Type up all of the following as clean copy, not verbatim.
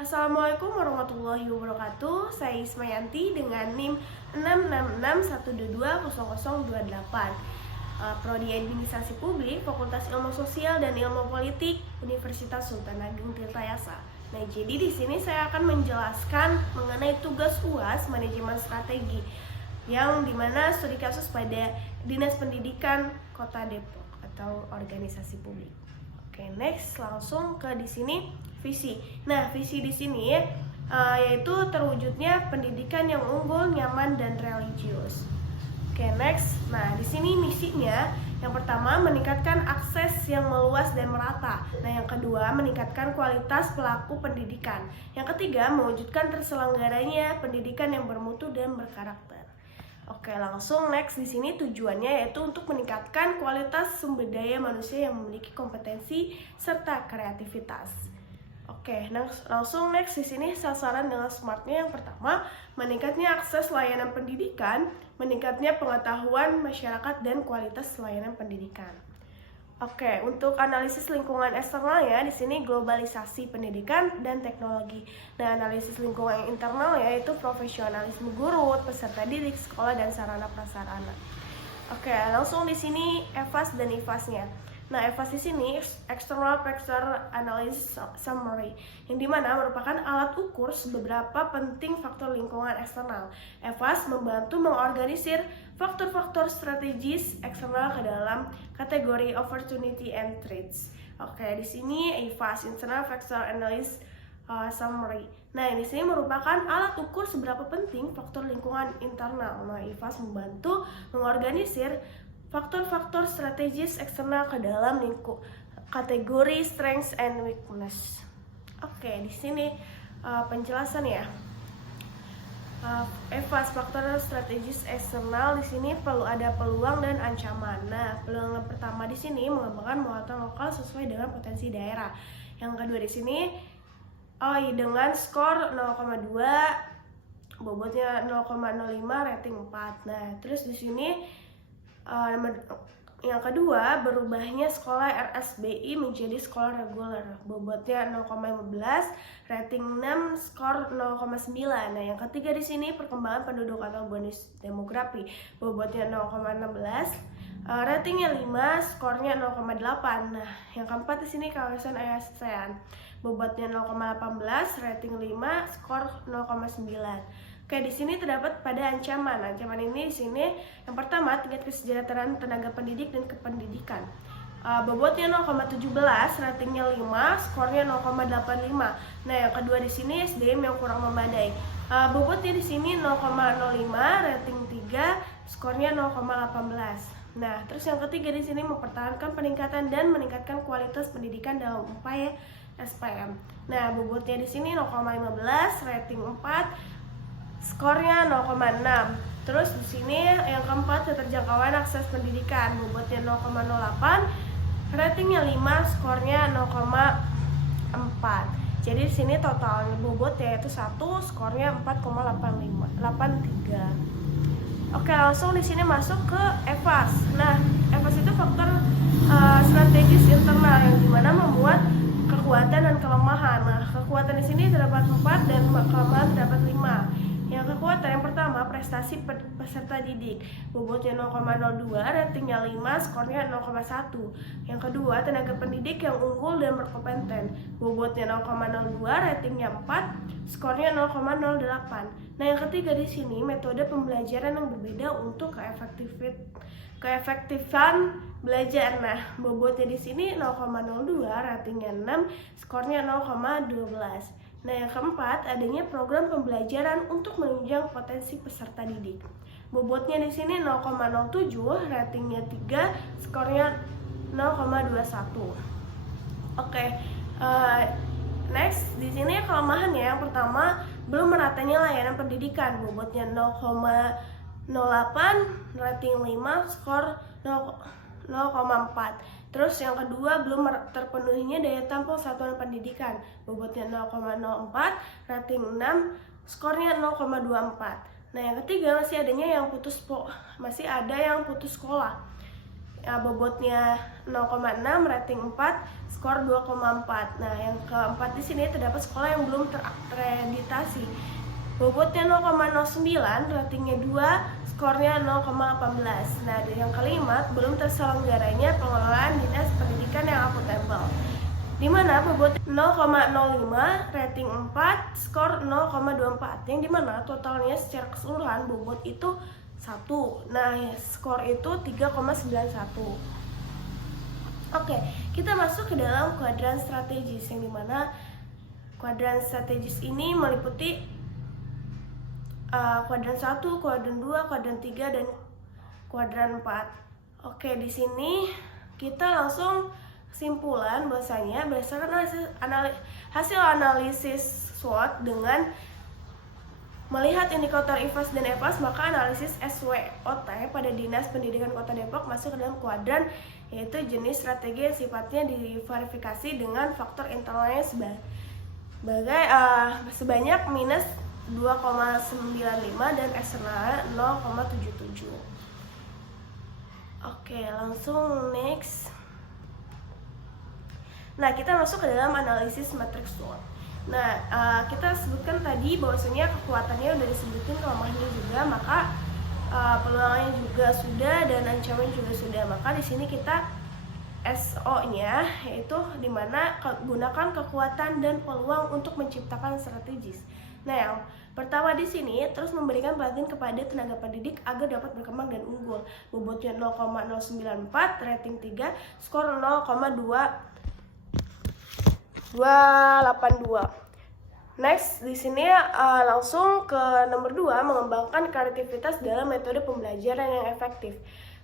Assalamualaikum warahmatullahi wabarakatuh. Saya Ismayanti dengan NIM 666122028. Prodi Administrasi Publik, Fakultas Ilmu Sosial dan Ilmu Politik, Universitas Sultan Agung Tirtayasa. Nah, jadi di sini saya akan menjelaskan mengenai tugas UAS Manajemen Strategi yang dimana studi kasus pada Dinas Pendidikan Kota Depok atau organisasi publik. Oke, next langsung ke di sini visi. Nah, visi di sini yaitu terwujudnya pendidikan yang unggul, nyaman dan religius. Oke, next. Nah, di sini misinya yang pertama meningkatkan akses yang meluas dan merata. Nah, yang kedua meningkatkan kualitas pelaku pendidikan. Yang ketiga mewujudkan terselenggaranya pendidikan yang bermutu dan berkarakter. Oke, langsung next. Di sini tujuannya yaitu untuk meningkatkan kualitas sumber daya manusia yang memiliki kompetensi serta kreativitas. Oke, langsung next. Di sini sasaran dengan smartnya yang pertama meningkatnya akses layanan pendidikan, meningkatnya pengetahuan masyarakat dan kualitas layanan pendidikan. Oke, untuk analisis lingkungan eksternalnya di sini globalisasi pendidikan dan teknologi. Dan analisis lingkungan internal yaitu profesionalisme guru, peserta didik, sekolah dan sarana prasarana. Oke, langsung di sini EVAS dan IVAS-nya. Nah, EVAS di sini External Factor Analysis Summary, yang dimana merupakan alat ukur beberapa penting faktor lingkungan eksternal. EVAS membantu mengorganisir faktor-faktor strategis eksternal ke dalam kategori opportunity and threats. Oke, di sini IVAS Internal Factor Analysis Summary. Nah, di sini merupakan alat ukur seberapa penting faktor lingkungan internal. Nah, IVAS membantu mengorganisir faktor-faktor strategis eksternal ke dalam kategori strengths and weakness. Oke, di sini penjelasan ya. EVAS faktor strategis eksternal di sini perlu ada peluang dan ancaman. Nah, peluang yang pertama di sini mengembangkan muatan lokal sesuai dengan potensi daerah. Yang kedua di sini dengan skor 0,2, bobotnya 0,05, rating 4. Nah, terus di sini yang kedua, berubahnya sekolah RSBI menjadi sekolah reguler, bobotnya 0,15, rating 6, skor 0,9. Nah, yang ketiga di sini perkembangan penduduk atau bonus demografi, bobotnya 0,16, ratingnya 5, skornya 0,8. Nah, yang keempat di sini kawasan ASEAN, bobotnya 0,18, rating 5, skor 0,9. Oke, di sini terdapat pada ancaman. Ancaman ini di sini yang pertama tingkat kesejahteraan tenaga pendidik dan kependidikan. Bobotnya 0,17, ratingnya 5, skornya 0,85. Nah, yang kedua di sini SDM yang kurang memadai. Bobotnya di sini 0,05, rating 3, skornya 0,18. Nah, terus yang ketiga di sini mempertahankan peningkatan dan meningkatkan kualitas pendidikan dalam upaya SPM. Nah, bobotnya di sini 0,15, rating 4, skornya 0,6. Terus di sini yang keempat keterjangkauan akses pendidikan, bobotnya 0,08, ratingnya 5, skornya 0,4. Jadi di sini total bobot yaitu 1, skornya 4,83. Oke, langsung di sini masuk ke EVAS. Nah, EVAS itu faktor strategis internal yang dimana membuat kekuatan dan kelemahan. Nah, kekuatan di sini terdapat 4 dan kelemahan terdapat 5. Yang kekuatan yang pertama prestasi peserta didik, bobotnya 0,02, ratingnya 5, skornya 0,1. Yang kedua tenaga pendidik yang unggul dan berkompeten, bobotnya 0,02, ratingnya 4, skornya 0,08. Nah, yang ketiga di sini metode pembelajaran yang berbeda untuk keefektifan belajar. Nah, bobotnya di sini 0,02, ratingnya 6, skornya 0,12. Nah, yang keempat adanya program pembelajaran untuk menunjang potensi peserta didik. Bobotnya di sini 0,07, ratingnya 3, skornya 0,21. Oke, next di sini kelemahannya yang pertama belum meratanya layanan pendidikan, bobotnya 0,08, rating 5, skor 0,4. Terus yang kedua belum terpenuhinya daya tampung satuan pendidikan, bobotnya 0,04, rating 6, skornya 0,24. Nah, yang ketiga masih ada yang putus sekolah. Bobotnya 0,6, rating 4, skor 2,4. Nah, yang keempat di sini terdapat sekolah yang belum terakreditasi. Bobotnya 0,09, ratingnya 2, skornya 0,18. Nah, yang kelima, belum terselenggaranya pengelolaan dinas pendidikan yang akuntabel, di mana bobotnya 0,05, rating 4, skor 0,24. Yang dimana totalnya secara keseluruhan bobot itu 1. Nah, skor itu 3,91. Oke, kita masuk ke dalam kuadran strategis, yang dimana kuadran strategis ini meliputi kuadran 1, kuadran 2, kuadran 3, dan kuadran 4. Oke, di sini kita langsung kesimpulan bahwasanya berdasarkan hasil analisis SWOT dengan melihat indikator IFAS dan EFAS, maka analisis SWOT pada Dinas Pendidikan Kota Depok masuk ke dalam kuadran, yaitu jenis strategi yang sifatnya diverifikasi dengan faktor internalnya sebanyak minus 2,95 dan eksternalnya 0,77. Oke, langsung next. Nah, kita masuk ke dalam analisis matriks SWOT. Nah, kita sebutkan tadi bahwasanya kekuatannya udah disebutin, kelemahannya juga, maka peluangnya juga sudah dan ancaman juga sudah. Maka di sini kita SO-nya yaitu dimana gunakan kekuatan dan peluang untuk menciptakan strategis. Nah, yang pertama di sini terus memberikan pelatihan kepada tenaga pendidik agar dapat berkembang dan unggul. Bobotnya 0,094, rating 3, skor 0,282. Next, di sini langsung ke nomor 2, mengembangkan kreativitas dalam metode pembelajaran yang efektif.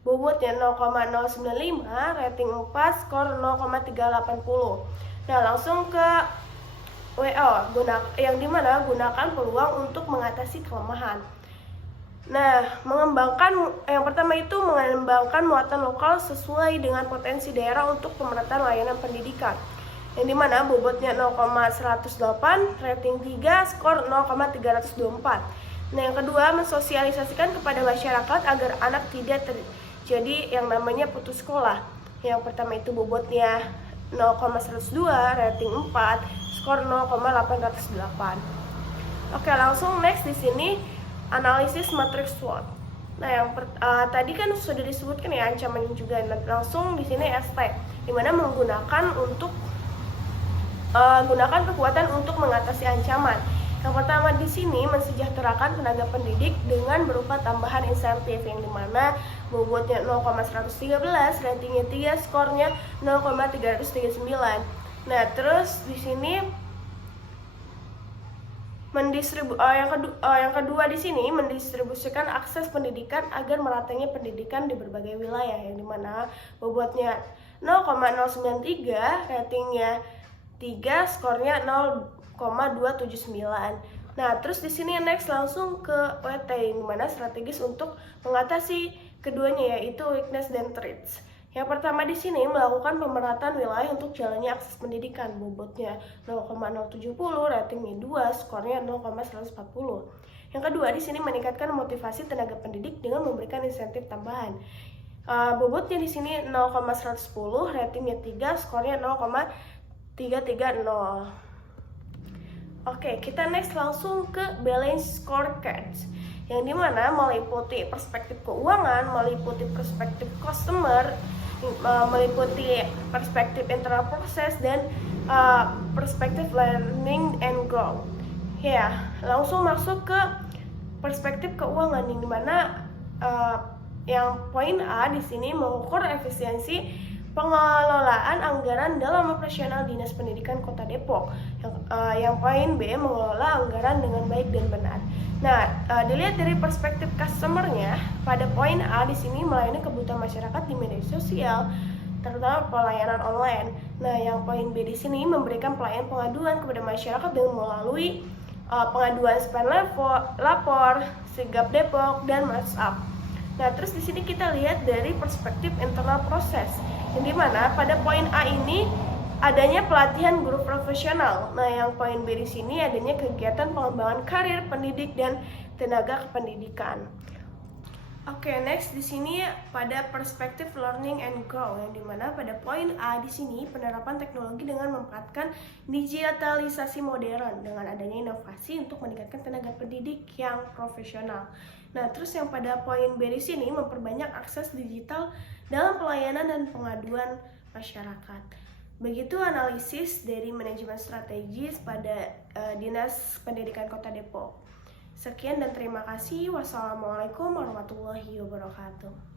Bobotnya 0,095, rating 4, skor 0,380. Nah, langsung ke WO, yang dimana gunakan peluang untuk mengatasi kelemahan. Nah, yang pertama itu mengembangkan muatan lokal sesuai dengan potensi daerah untuk pemerataan layanan pendidikan, yang dimana bobotnya 0,108, rating 3, skor 0,324. Nah, yang kedua, mensosialisasikan kepada masyarakat agar anak tidak terjadi yang namanya putus sekolah. Yang pertama itu bobotnya 0,102, rating 4, skor 0,808. Oke, langsung next di sini analisis matriks SWOT. Nah, yang tadi kan sudah disebutkan ya ancaman juga. Nah, langsung di sini ST, dimana menggunakan gunakan kekuatan untuk mengatasi ancaman. Yang pertama di sini mensejahterakan tenaga pendidik dengan berupa tambahan insentif, yang dimana bobotnya 0,113, ratingnya 3, skornya 0,339. Nah, terus di sini yang kedua di sini mendistribusikan akses pendidikan agar meratanya pendidikan di berbagai wilayah, yang dimana bobotnya 0,093, ratingnya 3, skornya 0,279. Nah, terus di sini next langsung ke WT, yang dimana strategis untuk mengatasi keduanya, yaitu weakness dan threats. Yang pertama di sini melakukan pemerataan wilayah untuk jalannya akses pendidikan. Bobotnya 0,070, ratingnya 2, skornya 0,140. Yang kedua di sini meningkatkan motivasi tenaga pendidik dengan memberikan insentif tambahan. Bobotnya di sini 0,110, ratingnya 3, skornya 0,330. Oke, kita next langsung ke balance scorecards, yang dimana meliputi perspektif keuangan, meliputi perspektif customer, meliputi perspektif internal proses, dan perspektif learning and growth. Ya, langsung masuk ke perspektif keuangan, yang dimana yang poin A di sini mengukur efisiensi pengelolaan anggaran dalam operasional Dinas Pendidikan Kota Depok. Yang poin B mengelola anggaran dengan baik dan benar. Nah, dilihat dari perspektif customernya, pada poin A di sini melayani kebutuhan masyarakat di media sosial, terutama pelayanan online. Nah, yang poin B di sini memberikan pelayanan pengaduan kepada masyarakat dengan melalui pengaduan SPAN lapor, Sigap Depok, dan WhatsApp. Nah, terus di sini kita lihat dari perspektif internal proses, yang dimana pada poin A ini adanya pelatihan guru profesional. Nah, yang poin B di sini adanya kegiatan pengembangan karir pendidik dan tenaga kependidikan. Oke, next di sini pada perspektif learning and grow, yang dimana pada poin A di sini penerapan teknologi dengan memanfaatkan digitalisasi modern dengan adanya inovasi untuk meningkatkan tenaga pendidik yang profesional. Nah, terus yang pada poin B di sini memperbanyak akses digital dalam pelayanan dan pengaduan masyarakat. Begitu analisis dari manajemen strategis pada Dinas Pendidikan Kota Depok. Sekian dan terima kasih. Wassalamualaikum warahmatullahi wabarakatuh.